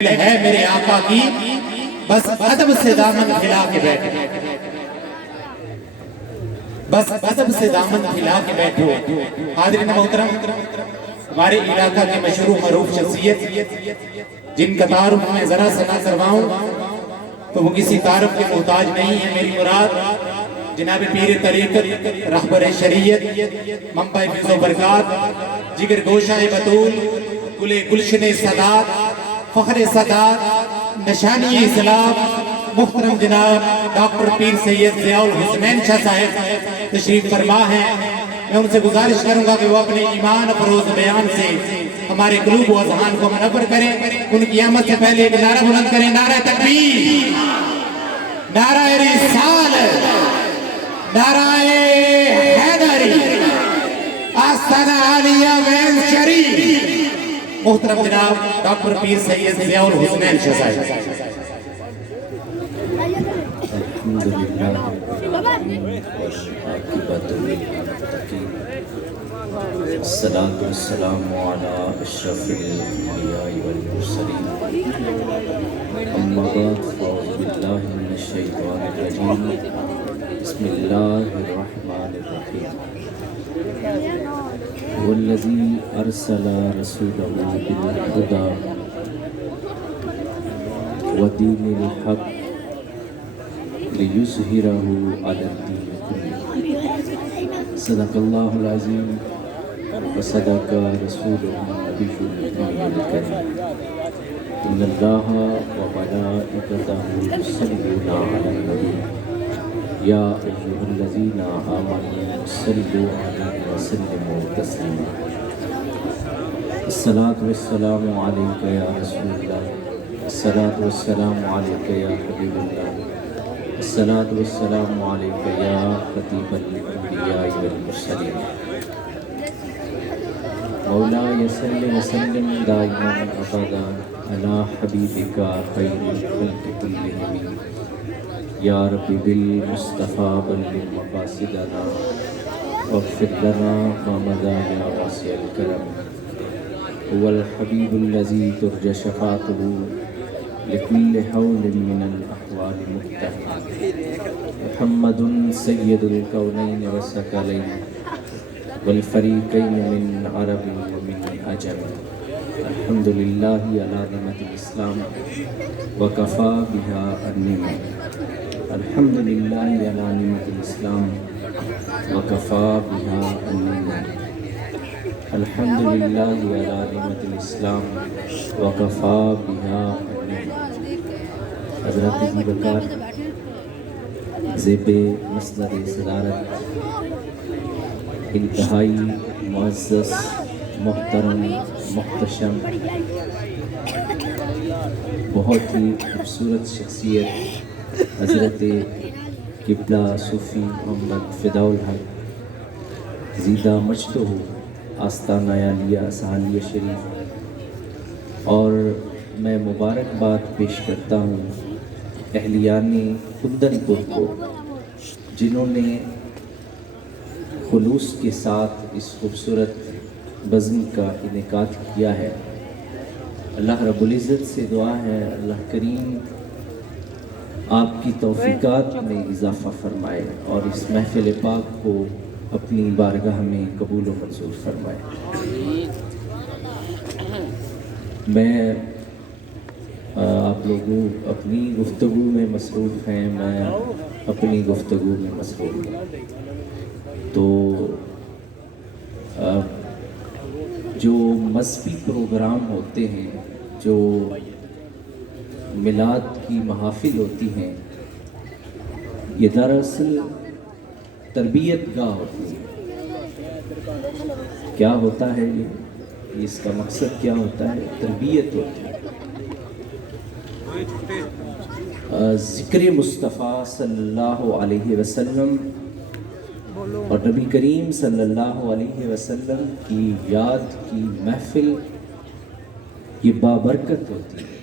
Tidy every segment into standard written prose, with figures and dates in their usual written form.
ہے میرے آقا کی، بس ادب سے دامن پھیلا کے بیٹھو، بس ادب سے دامن پھیلا کے بیٹھو۔ حاضرین محترم، ہمارے علاقہ کے مشہور معروف شخصیت جن کا تعارف میں ذرا سا نہ کرواؤں تو وہ کسی تعارف کے محتاج نہیں ہے۔ میری مراد جناب پیر طریقت، رہبر شریعت، منبع فیض و برکات، جگر گوشہ بطول، گل گلشن سادات، فخر سادات، نشانی اسلام، محترم جناب ڈاکٹر پیر سید ضیاء الحسنین شاہ صاحب تشریف فرما ہیں۔ میں ان سے گزارش کروں گا کہ وہ اپنے ایمان افروز بیان سے ہمارے قلوب و اذہان کو منور کریں۔ ان کی آمد سے پہلے ایک نعرہ بلند کریں، نعرہ تکبیر، نعرہ رسالت، نعرہ حیدری، آستانہ عالیہ وین شریف، محترم جناب ڈاکٹر پیر سید ضیاء الحسنین شاہ صاحب۔ الحمدللہ والعاقبۃ للمتقین، الصلاۃ والسلام علی اشرف الانبیاء والمرسلین، اما بعد فاعوذ باللہ من الشیطان الرجیم، بسم اللہ الرحمن الرحیم۔ والذی ارسل رسولہ بالہدی ودین الحق لِيُظْهِرَهُ عَلَى الدِّينِ كُلِّهِ صدق اللہ العظیم وصدق رسولہ النبی الکریم الکریم۔ ان اللہ وملائکتہ یصلون علی النبی یا ایھا الذین آمنوا صلوا علیہ وسلموا تسلیما۔ الصلاۃ والسلام علیک یا رسول اللہ، الصلاۃ والسلام علیک یا حبیب اللہ، الصلاۃ والسلام علیک یا خطیب الانبیاء والمرسلین۔ مولاي صل وسلم دائما ابدا علی حبیبک خیر الخلق کلہم، یا رب بالمصطفیٰ بلغ مقاصدنا واغفر لنا ما مضى یا واسع الکرم۔ هو الحبیب الذی ترجى شفاعته لكل حول من الأحوال مبتهل، محمد سید الكونین والثقلین والفریقین من عرب ومن عجم۔ الحمد للہ علی نعمت الاسلام وکفا بها النعمة، الحمد للہ علی نعمت الاسلام وکفا بها النعمة، الحمد للہ علی نعمت الاسلام وکفا بها النعمة۔ حضرت زیبکار زیب مسند صدارت انتہائی معزز، محترم، محتشم، بہت ہی خوبصورت شخصیت حضرت قبلہ صوفی محمد فداء الحق زیدہ مجدہ آستانہ عالیہ سہالیہ شریف، اور میں مبارکباد پیش کرتا ہوں اہلیان کندن پور کو، جنہوں نے خلوص کے ساتھ اس خوبصورت بزم کا انعقاد کیا ہے۔ اللہ رب العزت سے دعا ہے اللہ کریم آپ کی توفیقات میں اضافہ فرمائے اور اس محفل پاک کو اپنی بارگاہ میں قبول و منظور فرمائے۔ میں آپ لوگوں اپنی گفتگو میں مصروف ہیں، میں اپنی گفتگو میں مصروف ہوں، تو جو مذہبی پروگرام ہوتے ہیں، جو میلاد کی محافل ہوتی ہیں، یہ دراصل تربیت گاہ ہوتی ہے۔ کیا ہوتا ہے یہ؟ اس کا مقصد کیا ہوتا ہے؟ تربیت ہوتی ہے۔ ذکر مصطفیٰ صلی اللہ علیہ وسلم اور نبی کریم صلی اللہ علیہ وسلم کی یاد کی محفل یہ بابرکت ہوتی ہے۔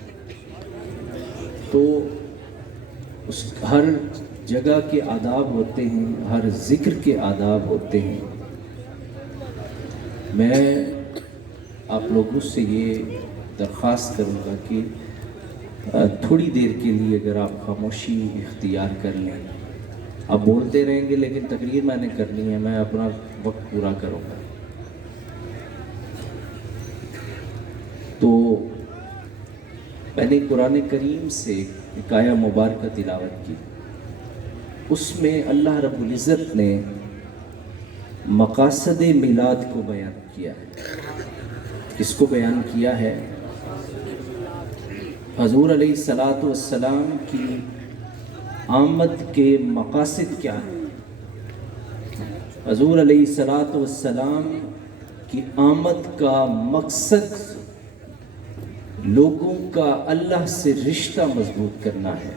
تو اس ہر جگہ کے آداب ہوتے ہیں، ہر ذکر کے آداب ہوتے ہیں۔ میں آپ لوگوں سے یہ درخواست کروں گا کہ تھوڑی دیر کے لیے اگر آپ خاموشی اختیار کر لیں. آپ بولتے رہیں گے لیکن تقریر میں نے کرنی ہے، میں اپنا وقت پورا کروں گا. تو میں نے قرآن کریم سے ایک آیہ مبارکہ تلاوت کی. اس میں اللہ رب العزت نے مقاصد میلاد کو بیان کیا ہے. کس کو بیان کیا ہے؟ حضور علیہ الصلاۃ والسلام کی آمد کے مقاصد کیا ہیں؟ حضور علیہ الصلاۃ والسلام کی آمد کا مقصد لوگوں کا اللہ سے رشتہ مضبوط کرنا ہے.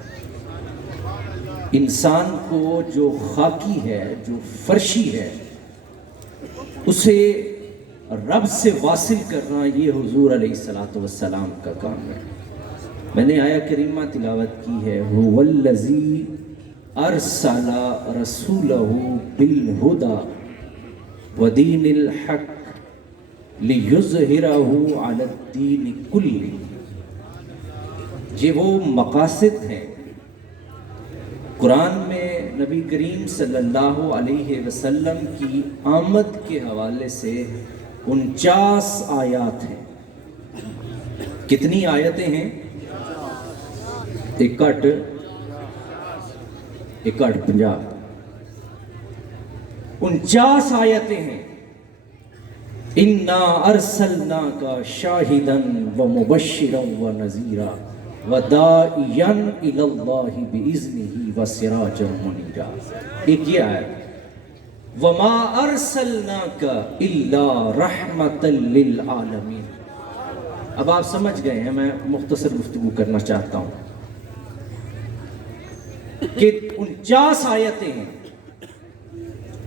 انسان کو جو خاکی ہے، جو فرشی ہے، اسے رب سے واصل کرنا، یہ حضور علیہ الصلاۃ والسلام کا کام ہے. میں نے آیہ کریمہ تلاوت کی ہے، هو الذی ارسل رسولہ بالہدی ودین الحق لیظہرہ علی الدین کلہ. یہ وہ مقاصد ہیں. قرآن میں نبی کریم صلی اللہ علیہ وسلم کی آمد کے حوالے سے 49 آیات ہیں. کتنی آیتیں ہیں؟ 51 50 49 آیتیں ہیں. اِنَّا أَرْسَلْنَاكَ شَاهِدًا وَمُبَشِّرًا وَنَذِيرًا وَدَاعِيًا إِلَى اللَّهِ بِإِذْنِهِ وَسِرَاجًا مُنِيرًا. ایک یہ آیت، وَمَا أَرْسَلْنَاكَ إِلَّا رَحْمَةً لِلْعَالَمِينَ. اب آپ سمجھ گئے ہیں، میں مختصر گفتگو کرنا چاہتا ہوں کہ 49 آیتیں ہیں،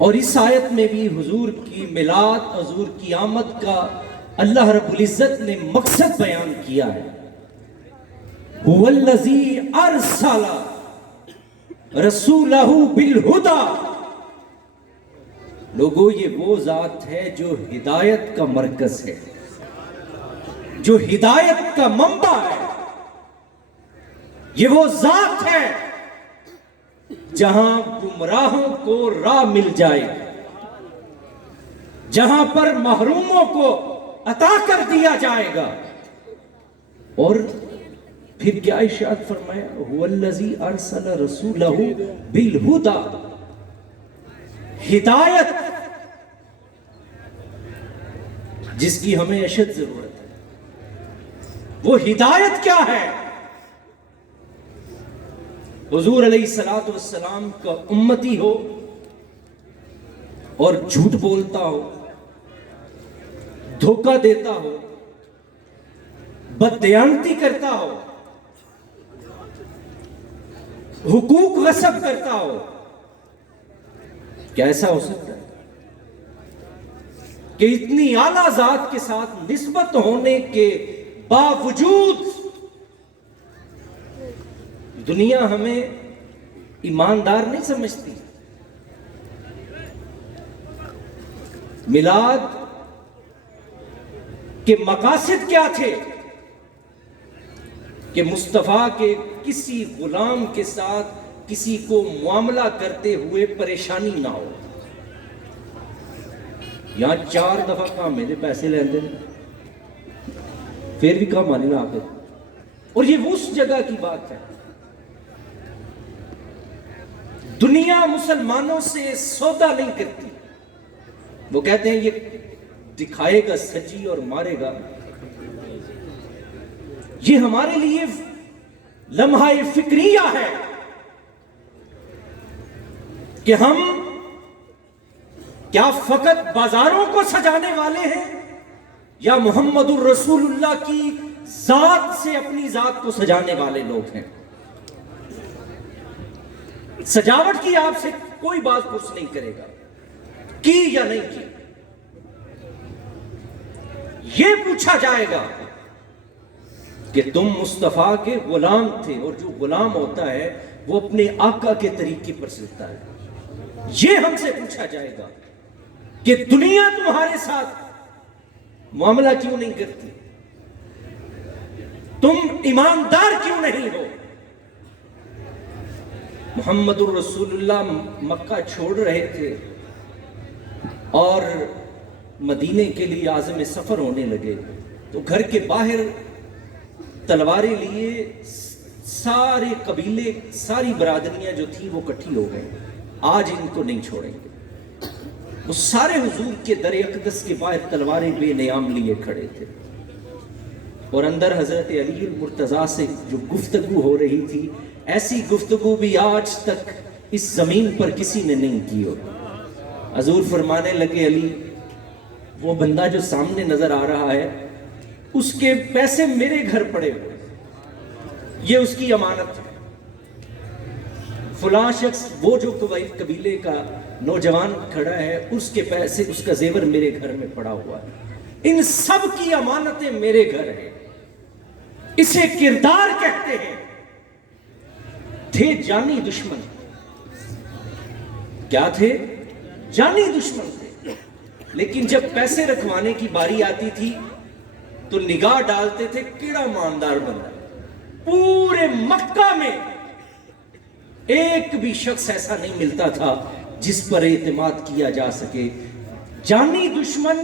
اور اس آیت میں بھی حضور کی میلاد، حضور کی آمد کا اللہ رب العزت نے مقصد بیان کیا ہے. هو الذی ارسل رسولہ بالہدی. لوگوں، یہ وہ ذات ہے جو ہدایت کا مرکز ہے، جو ہدایت کا منبع ہے. یہ وہ ذات ہے جہاں گمراہوں کو راہ مل جائے گی، جہاں پر محروموں کو عطا کر دیا جائے گا. اور پھر کیا ارشاد فرمایا؟ هو الذی ارسل رسولہ بالہدی. ہدایت جس کی ہمیں اشد ضرورت ہے، وہ ہدایت کیا ہے؟ حضور علیہ الصلاۃ والسلام کا امتی ہو اور جھوٹ بولتا ہو، دھوکہ دیتا ہو، بددیانتی کرتا ہو، حقوق غصب کرتا ہو، کیا ایسا ہو سکتا ہے کہ اتنی اعلیٰ ذات کے ساتھ نسبت ہونے کے باوجود دنیا ہمیں ایماندار نہیں سمجھتی؟ میلاد کے مقاصد کیا تھے؟ کہ مصطفیٰ کے کسی غلام کے ساتھ کسی کو معاملہ کرتے ہوئے پریشانی نہ ہو. یہاں 4 دفعہ کام میرے پیسے لیندے پھر بھی کام آنے لگا. اور یہ اس جگہ کی بات ہے. دنیا مسلمانوں سے سودا نہیں کرتی. وہ کہتے ہیں یہ دکھائے گا سچی اور مارے گا. یہ ہمارے لیے لمحہ فکریہ ہے کہ ہم کیا فقط بازاروں کو سجانے والے ہیں یا محمد الرسول اللہ کی ذات سے اپنی ذات کو سجانے والے لوگ ہیں. سجاوٹ کی آپ سے کوئی بات پرس نہیں کرے گا کی یا نہیں کی. یہ پوچھا جائے گا کہ تم مصطفیٰ کے غلام تھے، اور جو غلام ہوتا ہے وہ اپنے آقا کے طریقے پر چلتا ہے. یہ ہم سے پوچھا جائے گا کہ دنیا تمہارے ساتھ معاملہ کیوں نہیں کرتی. تم ایماندار کیوں نہیں ہو؟ محمد الرسول اللہ مکہ چھوڑ رہے تھے اور مدینے کے لیے عازم سفر ہونے لگے تو گھر کے باہر تلواریں لیے سارے قبیلے، ساری برادریاں جو تھیں وہ اکٹھی ہو گئے، آج ان کو نہیں چھوڑیں گے۔ وہ سارے حضور کے در اقدس کے باہر تلواریں بے نیام لیے کھڑے تھے، اور اندر حضرت علی المرتضیٰ سے جو گفتگو ہو رہی تھی، ایسی گفتگو بھی آج تک اس زمین پر کسی نے نہیں کی ہو۔ حضور فرمانے لگے، علی وہ بندہ جو سامنے نظر آ رہا ہے اس کے پیسے میرے گھر پڑے ہوئے، یہ اس کی امانت ہے۔ فلاں شخص وہ جو قبیلے کا نوجوان کھڑا ہے اس کے پیسے، اس کا زیور میرے گھر میں پڑا ہوا ہے، ان سب کی امانتیں میرے گھر ہیں۔ اسے کردار کہتے ہیں۔ تھے جانی دشمن، کیا تھے؟ جانی دشمن تھے، لیکن جب پیسے رکھوانے کی باری آتی تھی تو نگاہ ڈالتے تھے کیڑا ماندار بندہ۔ پورے مکہ میں ایک بھی شخص ایسا نہیں ملتا تھا جس پر اعتماد کیا جا سکے۔ جانی دشمن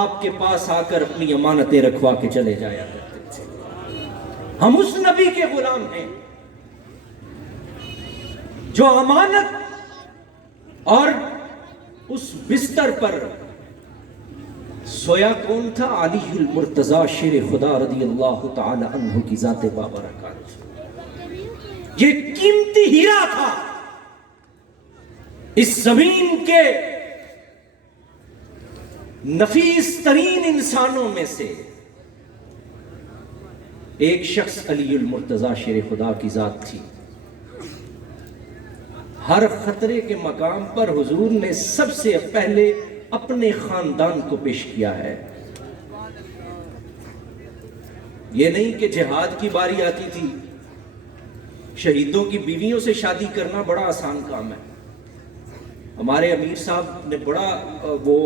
آپ کے پاس آ کر اپنی امانتیں رکھوا کے چلے جایا کرتے تھے۔ ہم اس نبی کے غلام ہیں جو امانت اور اس بستر پر سویا کون تھا؟ علی المرتضیٰ شیر خدا رضی اللہ تعالی عنہ کی ذات بابرکات۔ یہ قیمتی ہیرا تھا، اس زمین کے نفیس ترین انسانوں میں سے ایک شخص علی المرتضیٰ شیر خدا کی ذات تھی۔ ہر خطرے کے مقام پر حضور نے سب سے پہلے اپنے خاندان کو پیش کیا ہے۔ یہ نہیں کہ جہاد کی باری آتی تھی، شہیدوں کی بیویوں سے شادی کرنا بڑا آسان کام ہے۔ ہمارے امیر صاحب نے بڑا وہ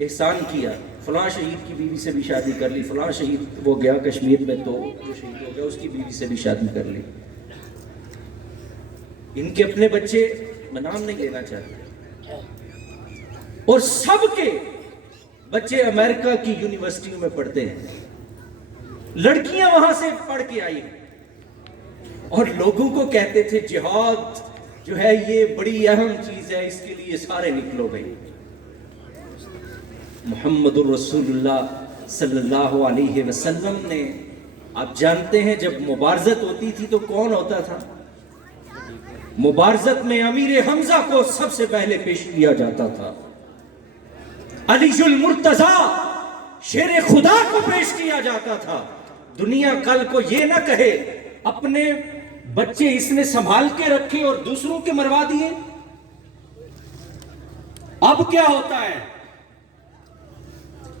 احسان کیا، فلاں شہید کی بیوی سے بھی شادی کر لی، فلاں شہید وہ گیا کشمیر میں تو جو شہید ہو گیا اس کی بیوی سے بھی شادی کر لی۔ ان کے اپنے بچے، میں نام نہیں لینا چاہتا، اور سب کے بچے امریکہ کی یونیورسٹیوں میں پڑھتے ہیں، لڑکیاں وہاں سے پڑھ کے آئی ہیں، اور لوگوں کو کہتے تھے جہاد جو ہے یہ بڑی اہم چیز ہے، اس کے لیے سارے نکلو بھائی۔ محمد الرسول اللہ صلی اللہ علیہ وسلم نے، آپ جانتے ہیں جب مبارزت ہوتی تھی تو کون ہوتا تھا؟ مبارزت میں امیر حمزہ کو سب سے پہلے پیش کیا جاتا تھا، علی المرتضیٰ شیر خدا کو پیش کیا جاتا تھا۔ دنیا کل کو یہ نہ کہے اپنے بچے اس نے سنبھال کے رکھے اور دوسروں کے مروا دیے۔ اب کیا ہوتا ہے؟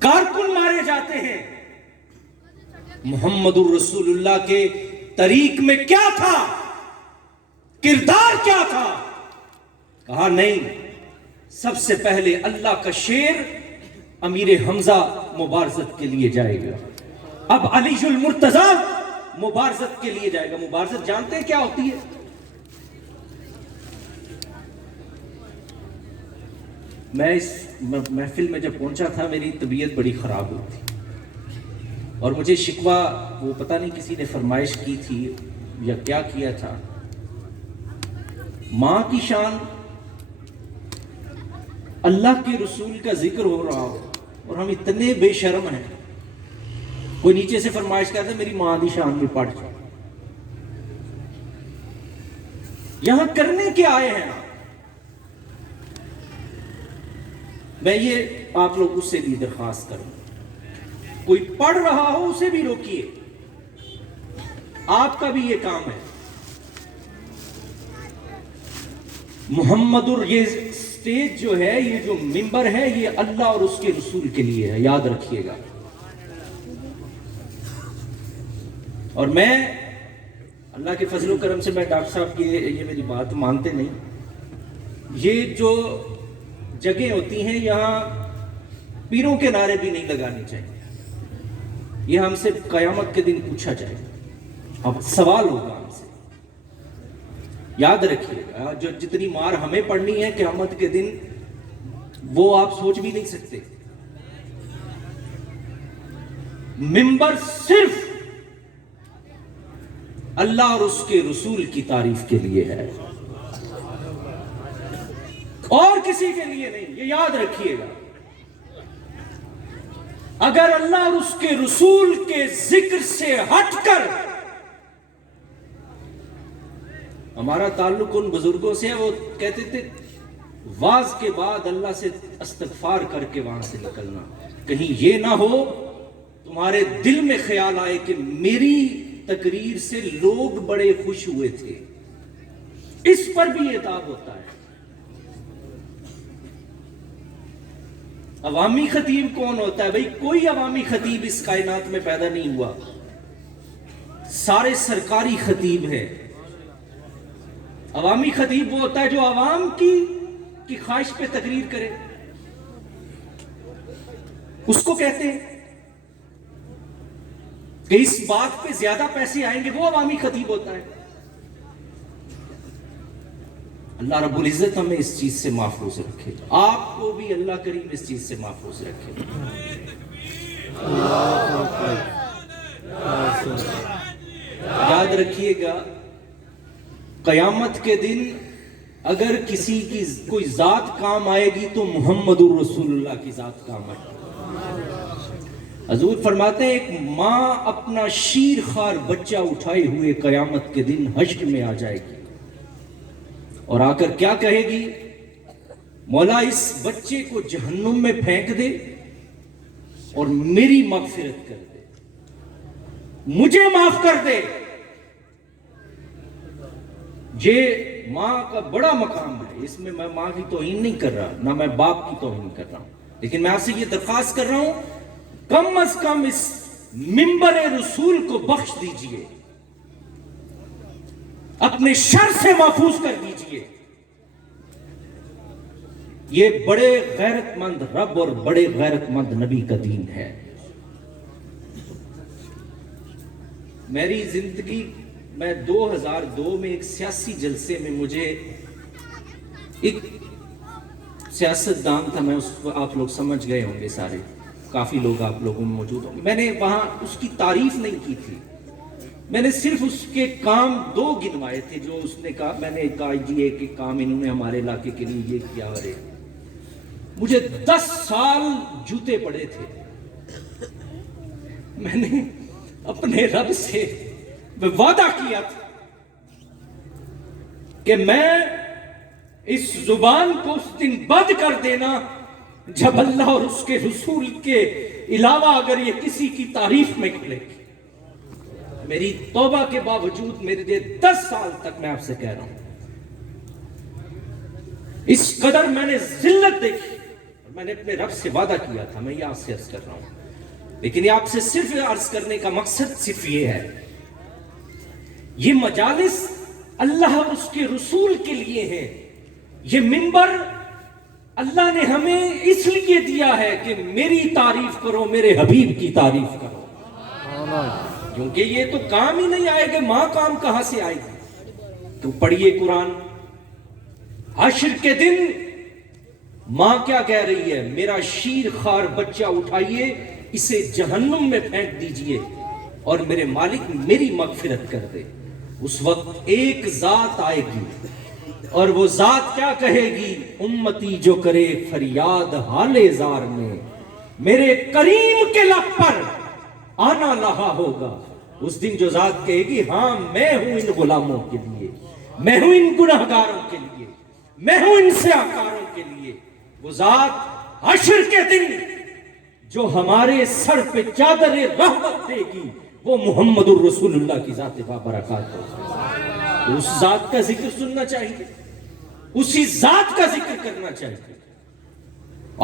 کارکن مارے جاتے ہیں۔ محمد الرسول اللہ کے طریق میں کیا تھا؟ کردار کیا تھا؟ کہا نہیں، سب سے پہلے اللہ کا شیر امیر حمزہ مبارزت کے لیے جائے گا، اب علی المرتضیٰ مبارزت کے لیے جائے گا۔ مبارزت جانتے ہیں کیا ہوتی ہے؟ میں اس محفل میں جب پہنچا تھا میری طبیعت بڑی خراب ہوئی تھی، اور مجھے شکوہ وہ پتہ نہیں کسی نے فرمائش کی تھی یا کیا کیا تھا، ماں کی شان، اللہ کے رسول کا ذکر ہو رہا ہو اور ہم اتنے بے شرم ہیں، کوئی نیچے سے فرمائش کرتا ہے میری ماں دی شان بھی پڑھ جائے۔ یہاں کرنے کے آئے ہیں میں یہ آپ لوگوں سے بھی درخواست کروں، کوئی پڑھ رہا ہو اسے بھی روکیے، آپ کا بھی یہ کام ہے۔ محمد یہ سٹیج جو ہے، یہ جو ممبر ہے، یہ اللہ اور اس کے رسول کے لیے ہے، یاد رکھیے گا۔ اور میں اللہ کے فضل و کرم سے، میں ڈاکٹر صاحب کی یہ میری بات مانتے نہیں، یہ جو جگہیں ہوتی ہیں یہاں پیروں کے نعرے بھی نہیں لگانے چاہیے، یہ ہم سے قیامت کے دن پوچھا جائے گا، اب سوال ہوگا ہم سے۔ یاد رکھیے گا جو جتنی مار ہمیں پڑنی ہے قیامت کے دن وہ آپ سوچ بھی نہیں سکتے۔ منبر صرف اللہ اور اس کے رسول کی تعریف کے لیے ہے، اور کسی کے لیے نہیں، یہ یاد رکھیے گا۔ اگر اللہ اور اس کے رسول کے ذکر سے ہٹ کر ہمارا تعلق ان بزرگوں سے ہے، وہ کہتے تھے واز کے بعد اللہ سے استغفار کر کے وہاں سے نکلنا، کہیں یہ نہ ہو تمہارے دل میں خیال آئے کہ میری تقریر سے لوگ بڑے خوش ہوئے تھے۔ اس پر بھی عتاب ہوتا ہے۔ عوامی خطیب کون ہوتا ہے؟ بھئی کوئی عوامی خطیب اس کائنات میں پیدا نہیں ہوا، سارے سرکاری خطیب ہیں۔ عوامی خطیب وہ ہوتا ہے جو عوام کی خواہش پہ تقریر کرے، اس کو کہتے ہیں کہ اس بات پہ زیادہ پیسے آئیں گے، وہ عوامی خطیب ہوتا ہے۔ اللہ رب العزت ہمیں اس چیز سے محفوظ رکھے، آپ کو بھی اللہ کریم اس چیز سے محفوظ رکھے۔ یاد رکھیے گا قیامت کے دن اگر کسی کی کوئی ذات کام آئے گی تو محمد الرسول اللہ کی ذات کام آئے گی۔ حضور فرماتے ہیں ایک ماں اپنا شیر خوار بچہ اٹھائے ہوئے قیامت کے دن حشر میں آ جائے گی اور آ کر کیا کہے گی؟ مولا اس بچے کو جہنم میں پھینک دے اور میری مغفرت کر دے، مجھے معاف کر دے۔ یہ ماں کا بڑا مقام ہے، اس میں میں ماں کی توہین نہیں کر رہا، نہ میں باپ کی توہین کر رہا ہوں، لیکن میں آپ سے یہ درخواست کر رہا ہوں کم از کم اس منبر رسول کو بخش دیجئے، اپنے شر سے محفوظ کر دیجئے۔ یہ بڑے غیرت مند رب اور بڑے غیرت مند نبی کا دین ہے۔ میری زندگی میں 2002 میں ایک سیاسی جلسے میں مجھے ایک سیاست دان تھا، میں اس کو آپ لوگ سمجھ گئے ہوں گے سارے، کافی لوگ آپ لوگوں میں موجود ہوں گے۔ میں نے وہاں اس کی تعریف نہیں کی تھی، میں نے صرف اس کے کام 2 گنوائے تھے جو اس نے کہا۔ میں نے کہا جی ایک کام انہوں نے ہمارے علاقے کے لیے یہ کیا، اور مجھے 10 سال جوتے پڑے تھے۔ میں نے اپنے رب سے وعدہ کیا تھا کہ میں اس زبان کو اس دن بند کر دینا جب اللہ اور اس کے رسول کے علاوہ اگر یہ کسی کی تعریف میں کھلے گی۔ میری توبہ کے باوجود میرے لیے 10 سال تک میں آپ سے کہہ رہا ہوں اس قدر میں نے ذلت دیکھی، اور میں نے اپنے رب سے وعدہ کیا تھا، میں یہ آپ سے عرض کر رہا ہوں۔ لیکن یہ آپ سے صرف عرض کرنے کا مقصد صرف یہ ہے، یہ مجالس اللہ اور اس کے رسول کے لیے ہے۔ یہ منبر اللہ نے ہمیں اس لیے دیا ہے کہ میری تعریف کرو، میرے حبیب کی تعریف کرو، کیونکہ یہ تو کام ہی نہیں آئے گا، ماں کام کہاں سے آئے گی؟ تو پڑھیے قرآن، حشر کے دن ماں کیا کہہ رہی ہے؟ میرا شیر خوار بچہ اٹھائیے، اسے جہنم میں پھینک دیجئے اور میرے مالک میری مغفرت کر دے۔ اس وقت ایک ذات آئے گی اور وہ ذات کیا کہے گی؟ امتی جو کرے فریاد حال زار میں، میرے کریم کے لب پر آنا لہا ہوگا۔ اس دن جو ذات کہے گی ہاں میں ہوں ان غلاموں کے لیے، میں ہوں ان گناہگاروں کے لیے، میں ہوں ان سیاکاروں کے لیے، وہ ذات حشر کے دن جو ہمارے سر پہ چادر رحمت دے گی وہ محمد الرسول اللہ کی ذات بابرکات ہو۔ اس ذات کا ذکر سننا چاہیے، اسی ذات کا ذکر کرنا چاہیے۔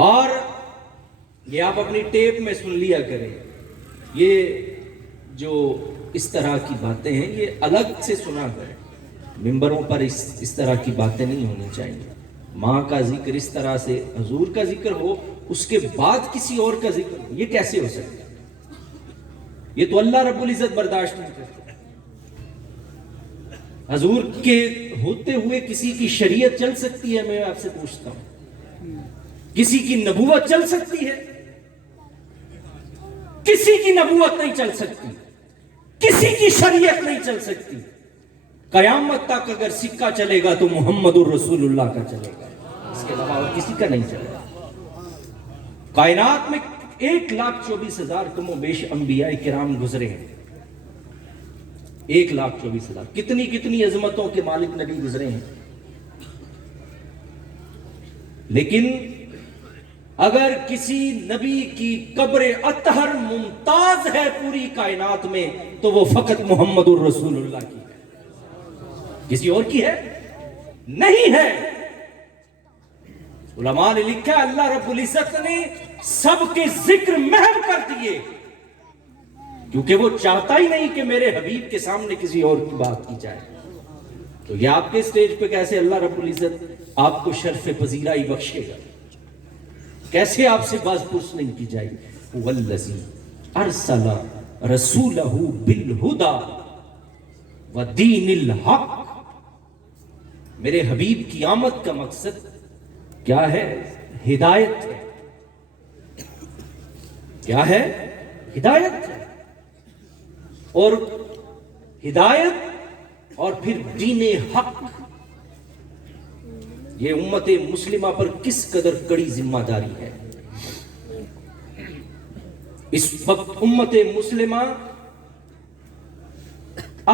اور یہ آپ اپنی ٹیپ میں سن لیا کریں، یہ جو اس طرح کی باتیں ہیں یہ الگ سے سنا کریں، ممبروں پر اس طرح کی باتیں نہیں ہونی چاہیے۔ ماں کا ذکر اس طرح سے، حضور کا ذکر ہو، اس کے بعد کسی اور کا ذکر ہو، یہ کیسے ہو سکتا ہے؟ یہ تو اللہ رب العزت برداشت نہیں کرتا. حضور کے ہوتے ہوئے کسی کی شریعت چل سکتی ہے؟ میں آپ سے پوچھتا ہوں. کسی کی نبوت چل سکتی ہے؟ کسی کی نبوت نہیں چل سکتی, کسی کی شریعت نہیں چل سکتی. قیامت تک اگر سکہ چلے گا تو محمد الرسول اللہ کا چلے گا, اس کے علاوہ کسی کا نہیں چلے گا. کائنات میں 1,24,000 کم و بیش انبیاء کرام گزرے ہیں. 1,24,000 کتنی کتنی عظمتوں کے مالک نبی گزرے ہیں. لیکن اگر کسی نبی کی قبر اطہر ممتاز ہے پوری کائنات میں تو وہ فقط محمد الرسول اللہ کی ہے, کسی اور کی ہے نہیں ہے. علماء نے لکھا اللہ رب العزت نے سب کے ذکر محو کر دیے کیونکہ وہ چاہتا ہی نہیں کہ میرے حبیب کے سامنے کسی اور کی بات کی جائے. تو یہ آپ کے سٹیج پہ کیسے اللہ رب العزت آپ کو شرف پذیرائی بخشے گا؟ کیسے آپ سے باز پرس نہیں کی جائے گی؟ والذی ارسل رسولہ بالہدی ودین الحق. میرے حبیب کی آمد کا مقصد کیا ہے؟ ہدایت ہے. کیا ہے؟ ہدایت ہے. اور ہدایت اور پھر دین حق. یہ امت مسلمہ پر کس قدر کڑی ذمہ داری ہے. اس وقت امت مسلمہ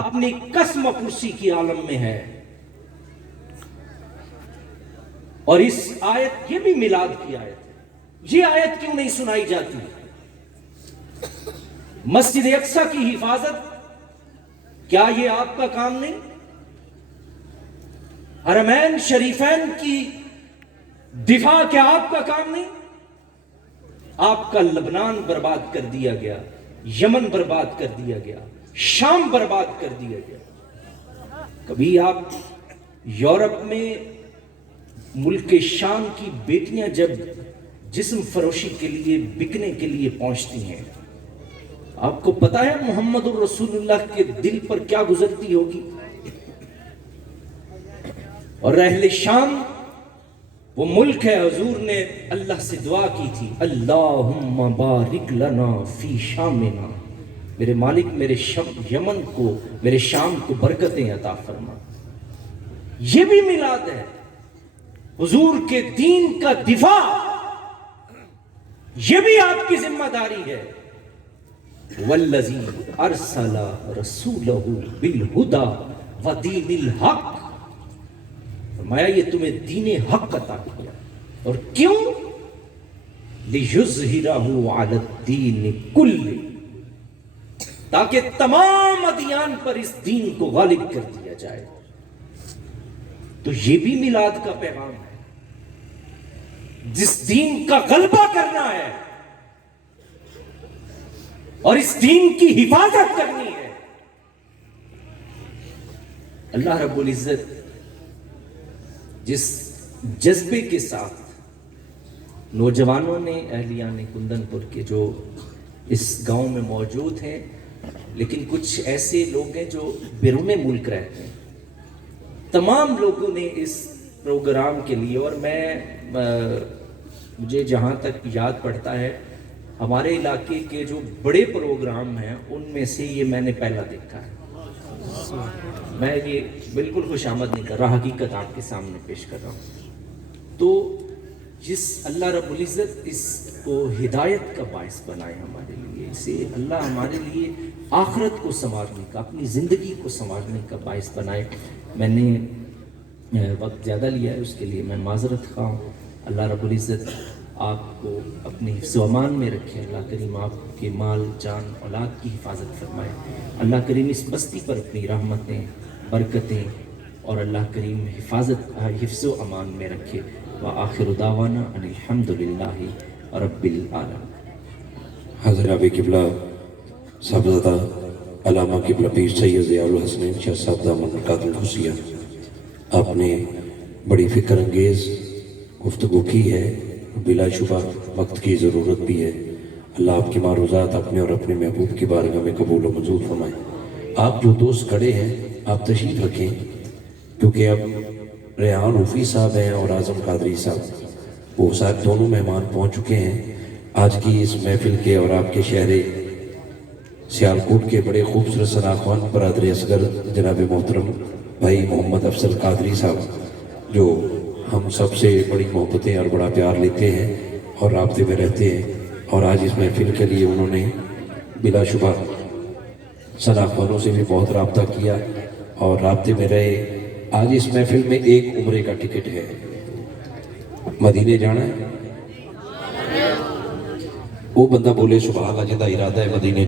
اپنی قسم پرسی کی عالم میں ہے. اور اس آیت, یہ بھی میلاد کی آیت ہے, یہ آیت کیوں نہیں سنائی جاتی؟ مسجد اقصی کی حفاظت کیا یہ آپ کا کام نہیں؟ حرمین شریفین کی دفاع کیا آپ کا کام نہیں؟ آپ کا لبنان برباد کر دیا گیا, یمن برباد کر دیا گیا, شام برباد کر دیا گیا. کبھی آپ یورپ میں ملک شام کی بیٹیاں جب جسم فروشی کے لیے بکنے کے لیے پہنچتی ہیں, آپ کو پتا ہے محمد الرسول اللہ کے دل پر کیا گزرتی ہوگی؟ اور اہل شام وہ ملک ہے, حضور نے اللہ سے دعا کی تھی, اللہم بارک لنا فی شامنا, میرے مالک میرے یمن کو, میرے شام کو برکتیں عطا فرما. یہ بھی میلاد ہے, حضور کے دین کا دفاع, یہ بھی آپ کی ذمہ داری ہے. والذی ارسل رسولہ بالہدی ودین الحق. فرمایا یہ تمہیں دین حق عطا کیا. اور کیوں؟ لیظہرہ علی الدین کلہ, تاکہ تمام ادیان پر اس دین کو غالب کر دیا جائے. تو یہ بھی میلاد کا پیغام ہے. جس دین کا غلبہ کرنا ہے اور اس دین کی حفاظت کرنی ہے, اللہ رب العزت جس جذبے کے ساتھ نوجوانوں نے, اہلیان کندن پور کے جو اس گاؤں میں موجود ہیں, لیکن کچھ ایسے لوگ ہیں جو بیرون ملک رہتے ہیں, تمام لوگوں نے اس پروگرام کے لیے, اور مجھے جہاں تک یاد پڑتا ہے ہمارے علاقے کے جو بڑے پروگرام ہیں ان میں سے یہ میں نے پہلا دیکھا ہے. میں یہ بالکل خوش آمد نہیں کر رہا, حقیقت آپ کے سامنے پیش کر رہا ہوں. تو جس اللہ رب العزت اس کو ہدایت کا باعث بنائے ہمارے لیے, اسے اللہ ہمارے لیے آخرت کو سنوارنے کا, اپنی زندگی کو سنوارنے کا باعث بنائے. میں نے وقت زیادہ لیا ہے, اس کے لیے میں معذرت خواہ ہوں. اللہ رب العزت آپ کو اپنے حفظ و امان میں رکھے. اللہ کریم آپ کے مال جان اولاد کی حفاظت فرمائے. اللہ کریم اس بستی پر اپنی رحمتیں, برکتیں اور اللہ کریم حفظ و امان میں رکھے. وآخر دعوانا ان الحمدللہ رب العالمین. حضرات قبلہ صاحبزادہ علامہ قبلہ پیر سید ضیاء الحسنین شاہ صاحب دامت برکاتہ الخصوصیہ, آپ نے بڑی فکر انگیز گفتگو کی ہے. بلا شبہ وقت کی ضرورت بھی ہے. اللہ آپ کی معروضات اپنے اور اپنے محبوب کی بارگاہ میں قبول و منظور فرمائیں۔ آپ جو دوست کھڑے ہیں آپ تشریف رکھیں، کیونکہ اب ریحان حفیظ صاحب ہیں اور اعظم قادری صاحب، وہ صاحب دونوں مہمان پہنچ چکے ہیں آج کی اس محفل کے، اور آپ کے شہر سیالکوٹ کے بڑے خوبصورت ثناخوان برادر اصغر جناب محترم بھائی محمد افضل قادری صاحب، جو ہم سب سے بڑی محبتیں اور بڑا پیار لیتے ہیں اور رابطے میں رہتے ہیں، اور آج اس محفل کے لیے انہوں نے بلا شبہ ثناخوانوں سے بھی بہت رابطہ کیا اور رابطے میں رہے۔ آج اس محفل میں ایک عمرے کا ٹکٹ ہے، مدینے جانا ہے، وہ بندہ بولے سبحان اللہ، جدا ارادہ ہے مدینے